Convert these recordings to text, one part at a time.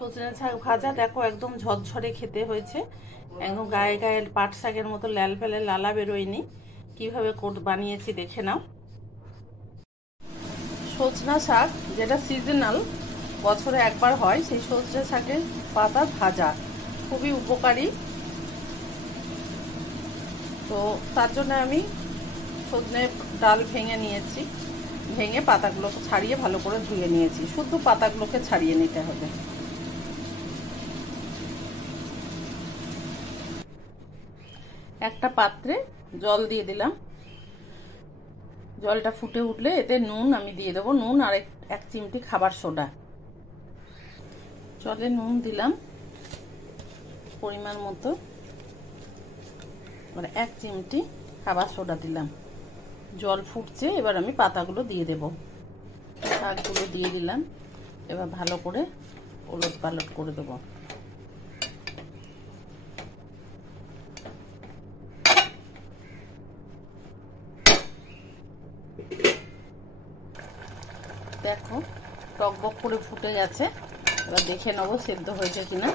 সজনে শাক ভাজা দেখো একদম ঝরঝরে খেতে হয়েছে, একদম গায়ে গায়ে পাট শাকের মতো লাল ফেলে লালা বেরোয়নি। কিভাবে বানিয়েছি দেখে নাও। সজনা শাক যেটা সিজনাল, বছরে একবার হয়, সেই সজনে শাকের পাতা ভাজা খুবই উপকারী। তো তার জন্য আমি সজনে ডাল ভেঙে নিয়েছি, ভেঙে পাতাগুলোকে ছাড়িয়ে ভালো করে ধুয়ে নিয়েছি। শুধু পাতাগুলোকে ছাড়িয়ে নিতে হবে। একটা পাত্রে জল দিয়ে দিলাম, জলটা ফুটে উঠলে এতে নুন আমি দিয়ে দেবো, নুন আর এক চিমটি খাবার সোডা। জলে নুন দিলাম পরিমাণ মতো, মানে এক চিমটি খাবার সোডা দিলাম। জল ফুটছে, এবার আমি পাতাগুলো দিয়ে দেব, শাকগুলো দিয়ে দিলাম। এবার ভালো করে ওলট পালট করে দেবো। দেখো টকবক করে ফুটে গেছে, এবার দেখে নেবো সেদ্ধ হয়েছে কিনা।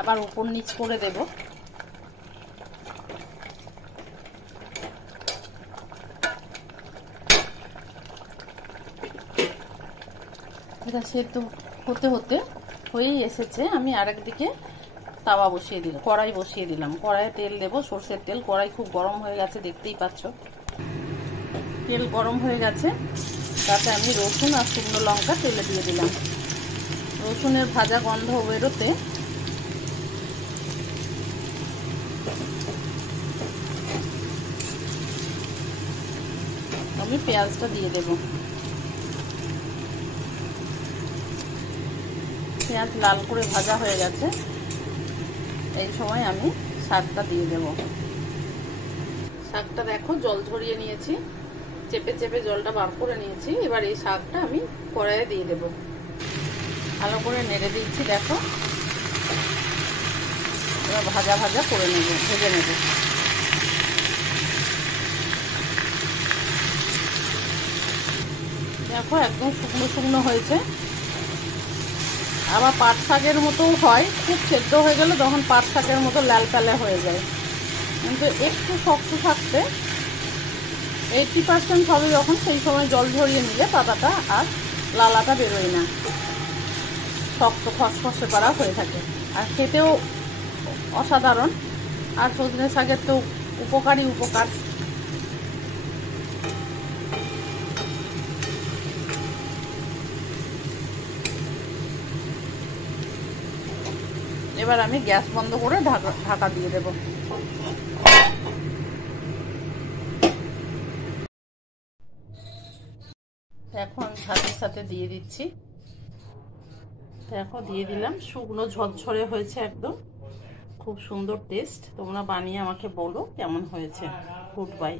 আবার উপর নিচ করে দেব। এটা সেদ্ধ হতে হতে হয়েই এসেছে। আমি আরেকদিকে তাওয়া বসিয়ে দিলাম, কড়াই বসিয়ে দিলাম। কড়াইয়ে তেল দেবো, সরষের তেল। কড়াই খুব গরম হয়ে গেছে, দেখতেই পাচ্ছ। তেল গরম হয়ে গেছে, তাতে আমি রসুন আর শুকনো লঙ্কা তেলে দিয়ে দিলাম। রসুনের ভাজা গন্ধ বেরোতে আমি পেঁয়াজটা দিয়ে দেব। পেঁয়াজ লাল করে ভাজা হয়ে গেছে, এই সময় আমি শাকটা দিয়ে দেব। শাকটা দেখো জল ঝরিয়ে নিয়েছি, চেপে চেপে জলটা বার করে নিয়েছি। এবার এই শাকটা আমি কড়াইয়ে দিয়ে দেব। ভালো করে নেড়ে দিচ্ছি, দেখো। এবার ভাজা ভাজা করে নেব, ভেজে নেব। দেখো একদম শুকনো শুকনো হয়েছে। আবার পাট শাকের মতোও হয়, খুব সেদ্ধ হয়ে গেলে তখন পাট শাকের মতো লাল পালে হয়ে যায়। কিন্তু একটু শক্ত থাকতে 80% হবে যখন, সেই সময় জল ঝরিয়ে নিলে পাতাটা আর লালাটা বেরোয় না, শক্ত খসখসে করা হয়ে থাকে। আর খেতেও অসাধারণ। আর সজনে শাকের তো উপকারী উপকার। এবার আমি গ্যাস বন্ধ করে ঢাকা দিয়ে দেব। এখন ভাতের সাথে দিয়ে দিচ্ছি। দেখো দিয়ে দিলাম, শুকনো ঝরঝরে হয়েছে একদম, খুব সুন্দর টেস্ট। তোমরা বানিয়ে আমাকে বলো কেমন হয়েছে। Good bye.